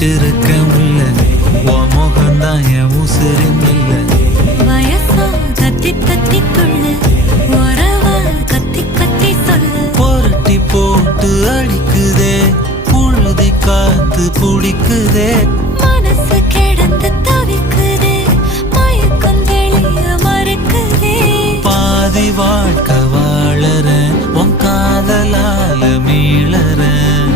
வச்சிருக்க முல்ல உன் முகம்தான் என் உசுரின் இல்ல வயசா தத்தி தத்தி துள்ளு உறவா கத்தி கத்தி சொல்லு புரட்டி போட்டு அடிக்குதே புழுதி காத்து புடிக்குதே மனசு கிடந்து தவிக்குதே மயக்கம் தெளிய மறுக்குதே பாதி வாழ்க்கை வாழறேன் உன் காதலால மீளறேன்